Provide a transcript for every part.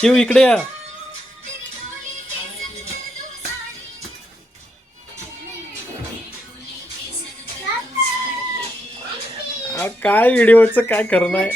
शिव इकडे या. काय व्हिडिओचं काय करणं आहे.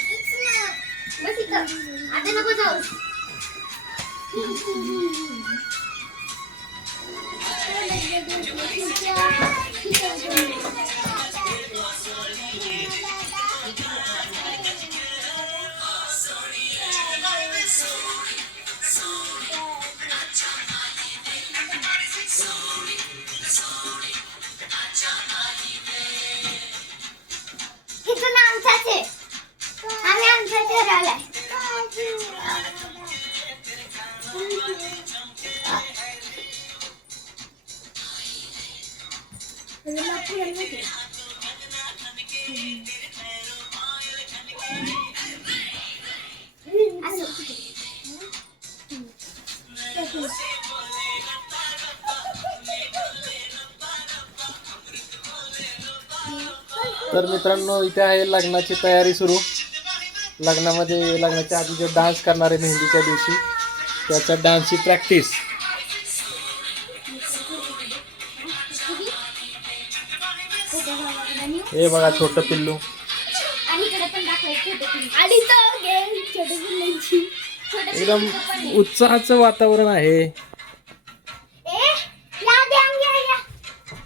तर मित्रांनो, इथे आहे लग्नाची तयारी सुरू. लग्नाच्या आधी जो डान्स करणार आहे मेहंदीच्या दिवशी, त्याच्या डान्सची प्रॅक्टिस. हे बघा छोटं पिल्लू. एकदम उत्साहाचं वातावरण आहे.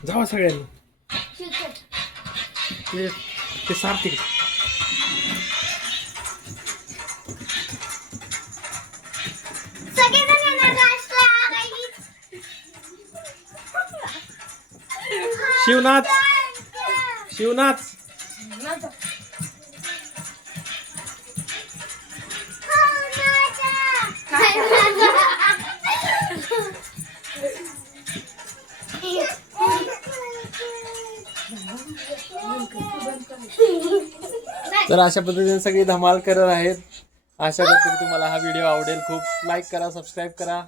जावा सगळ्यांनी. ते सारथी शिवनाथ शिवनाथ. तर अशा पद्धतीने सगळी धमाल करत आहेत. आशा करतो की तुम्हाला हा व्हिडिओ आवडेल खूप. लाईक करा, सबस्क्राईब करा.